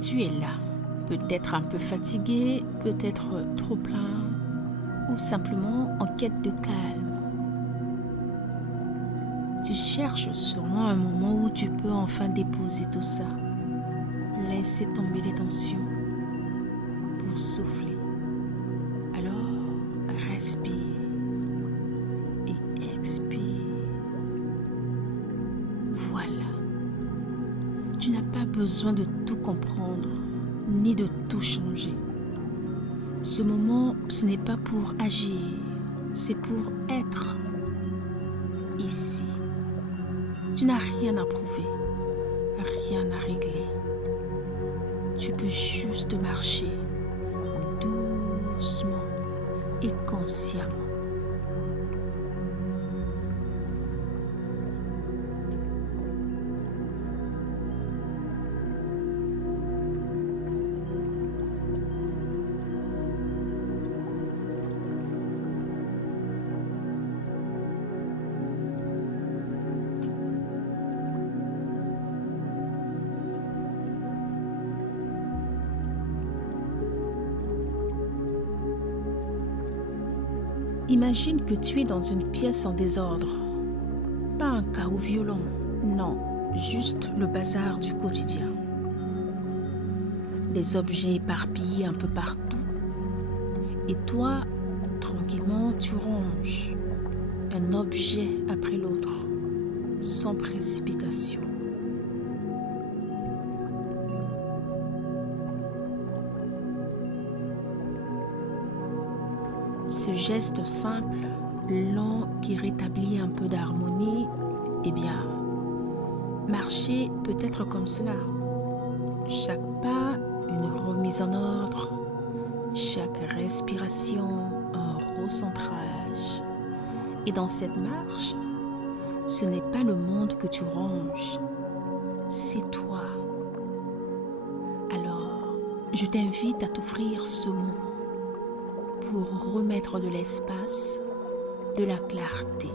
Tu es là, peut-être un peu fatigué, peut-être trop plein, ou simplement en quête de calme. Tu cherches sûrement un moment où tu peux enfin déposer tout ça, laisser tomber les tensions pour souffler. Alors, respire et expire. Voilà. Tu n'as pas besoin de tout comprendre, ni de tout changer. Ce moment, ce n'est pas pour agir, c'est pour être ici. Tu n'as rien à prouver, rien à régler. Tu peux juste marcher doucement et consciemment. Imagine que tu es dans une pièce en désordre. Pas un chaos violent, non, juste le bazar du quotidien. Des objets éparpillés un peu partout. Et toi, tranquillement, tu ranges un objet après l'autre, sans précipitation. Ce geste simple, lent, qui rétablit un peu d'harmonie, eh bien, marcher peut être comme cela. Chaque pas, une remise en ordre, chaque respiration, un recentrage. Et dans cette marche, ce n'est pas le monde que tu ranges, c'est toi. Alors, je t'invite à t'offrir ce moment pour remettre de l'espace, de la clarté.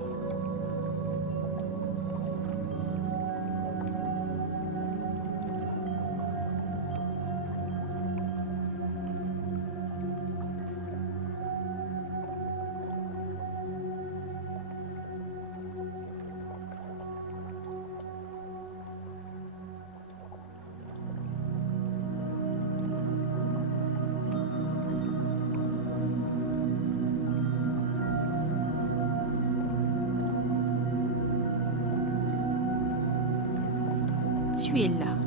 Tu es là,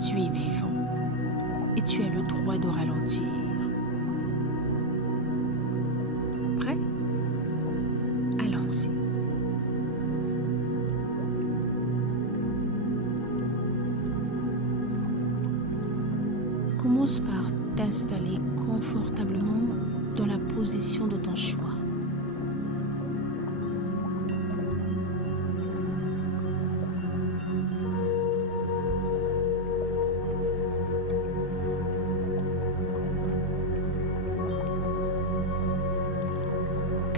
tu es vivant et tu as le droit de ralentir. Prêt? Allons-y. Commence par t'installer confortablement dans la position de ton choix.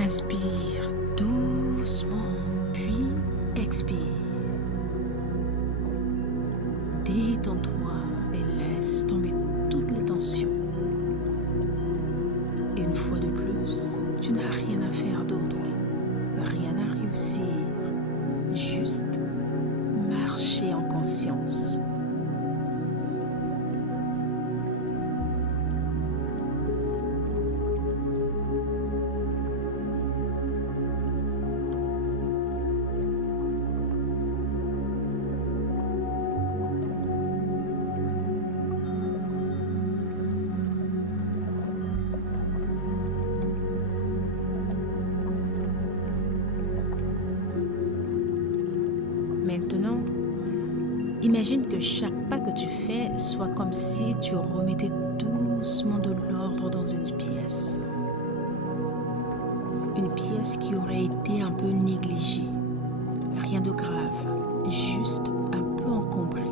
Inspire doucement, puis expire. Détends-toi et laisse tomber toutes les tensions. Et une fois de plus, tu n'as rien à faire d'autre, rien à réussir, juste marcher en conscience. Maintenant, imagine que chaque pas que tu fais soit comme si tu remettais doucement de l'ordre dans une pièce. Une pièce qui aurait été un peu négligée. Rien de grave, juste un peu encombrée.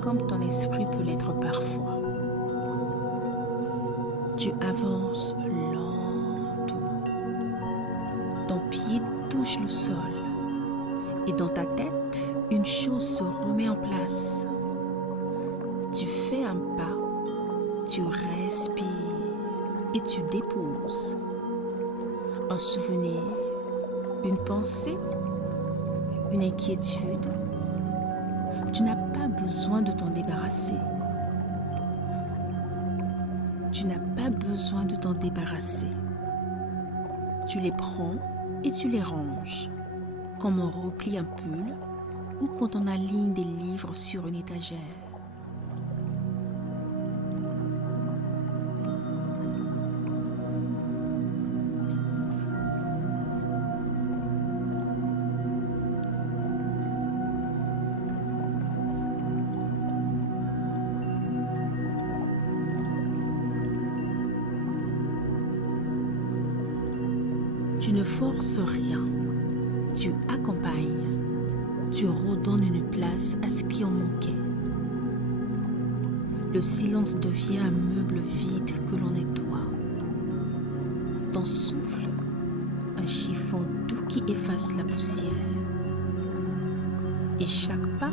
Comme ton esprit peut l'être parfois. Tu avances lentement. Ton pied touche le sol. Et dans ta tête, une chose se remet en place. Tu fais un pas, tu respires et tu déposes. Un souvenir, une pensée, une inquiétude. Tu n'as pas besoin de t'en débarrasser. Tu n'as pas besoin de t'en débarrasser. Tu les prends et tu les ranges, comme on replie un pull ou quand on aligne des livres sur une étagère. Tu ne forces rien, tu accompagnes, tu redonnes une place à ce qui en manquait. Le silence devient un meuble vide que l'on nettoie. Ton souffle, un chiffon doux qui efface la poussière. Et chaque pas,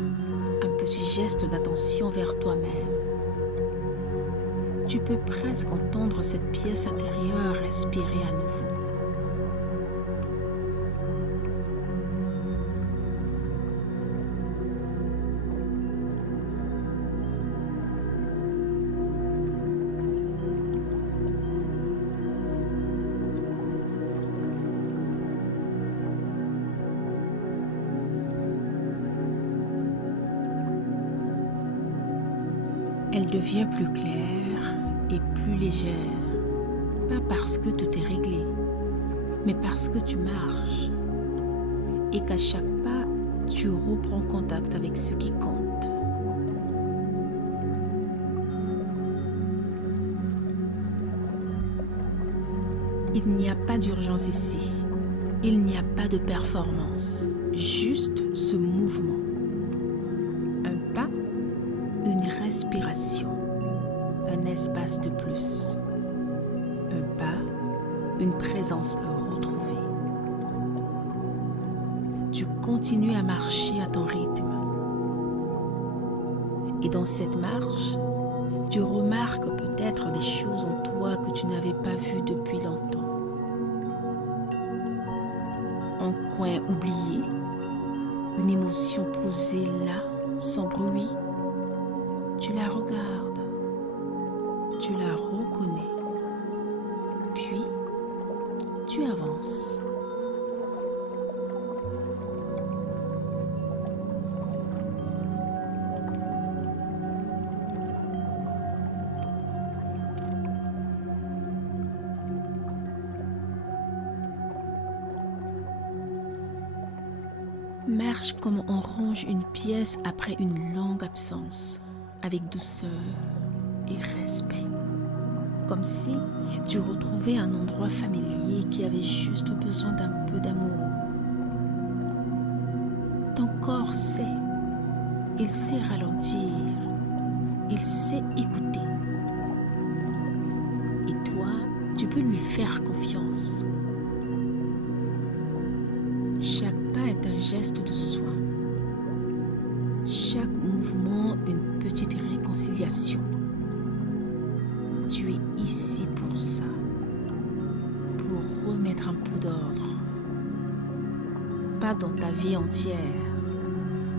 un petit geste d'attention vers toi-même. Tu peux presque entendre cette pièce intérieure respirer à nouveau. Elle devient plus claire et plus légère, pas parce que tout est réglé, mais parce que tu marches et qu'à chaque pas, tu reprends contact avec ce qui compte. Il n'y a pas d'urgence ici, il n'y a pas de performance, juste ce mouvement. Un pas, une respiration, un espace de plus. Un pas, une présence retrouvée. Tu continues à marcher à ton rythme. Et dans cette marche, tu remarques peut-être des choses en toi que tu n'avais pas vues depuis longtemps. Un coin oublié, une émotion posée là, sans bruit. Tu la regardes, tu la reconnais, puis tu avances. Marche comme on range une pièce après une longue absence, avec douceur et respect. Comme si tu retrouvais un endroit familier qui avait juste besoin d'un peu d'amour. Ton corps sait, il sait ralentir, il sait écouter. Et toi, tu peux lui faire confiance. Chaque pas est un geste de soin. Chaque mouvement, une petite réconciliation. Tu es ici pour ça, pour remettre un peu d'ordre. Pas dans ta vie entière,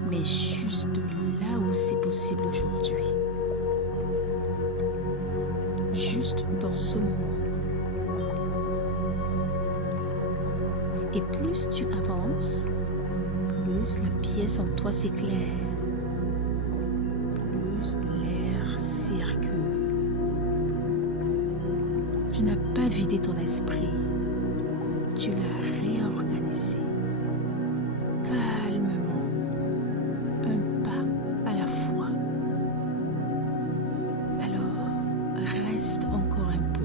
mais juste là où c'est possible aujourd'hui. Juste dans ce moment. Et plus tu avances, plus la pièce en toi s'éclaire, plus l'air circule. Tu n'as pas vidé ton esprit, tu l'as réorganisé, calmement, un pas à la fois. Alors, reste encore un peu.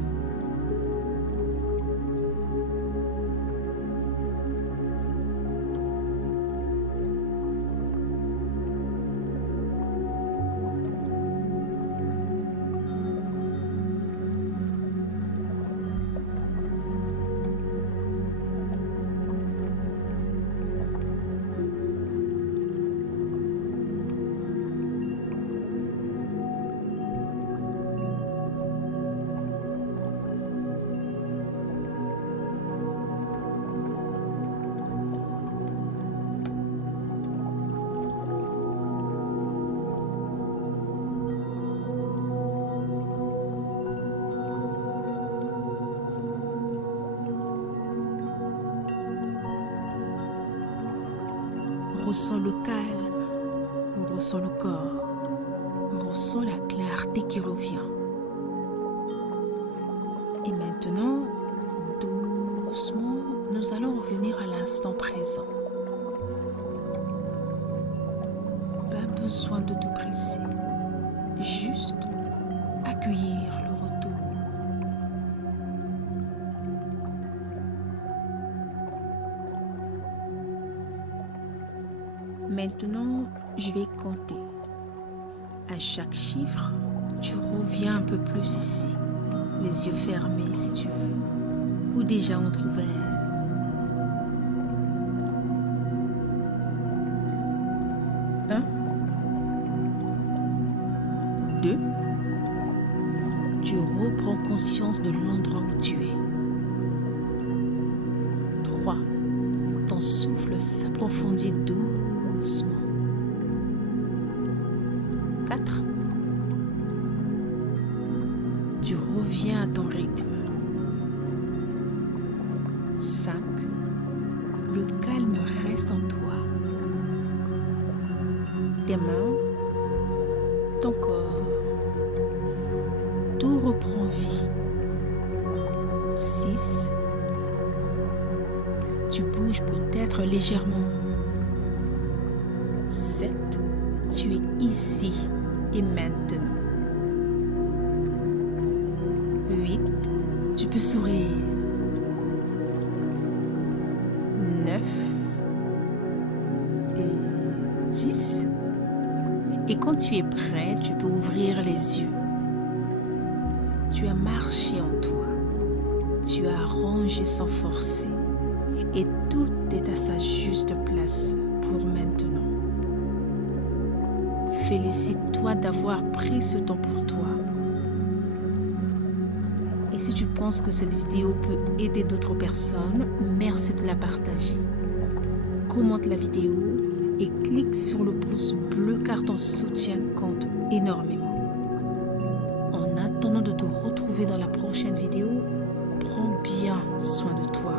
Ressens le calme, ressens le corps, ressens la clarté qui revient. Et maintenant, doucement, nous allons revenir à l'instant présent. Pas besoin de te presser, juste accueillir le retour. Maintenant, je vais compter. À chaque chiffre, tu reviens un peu plus ici, les yeux fermés si tu veux, ou déjà entrouverts. 1, 2, tu reprends conscience de l'endroit où tu es. 3, ton souffle s'approfondit doucement. 4, tu reviens à ton rythme. 5, le calme reste en toi. Tes mains, ton corps, tout reprend vie. 6, tu bouges peut-être légèrement. 7, tu es ici et maintenant. 8, tu peux sourire. 9 et 10. Et quand tu es prêt, tu peux ouvrir les yeux. Tu as marché en toi. Tu as rangé sans forcer. Et tout est à sa juste place pour maintenant. Félicite-toi d'avoir pris ce temps pour toi. Et si tu penses que cette vidéo peut aider d'autres personnes, merci de la partager. Commente la vidéo et clique sur le pouce bleu car ton soutien compte énormément. En attendant de te retrouver dans la prochaine vidéo, prends bien soin de toi.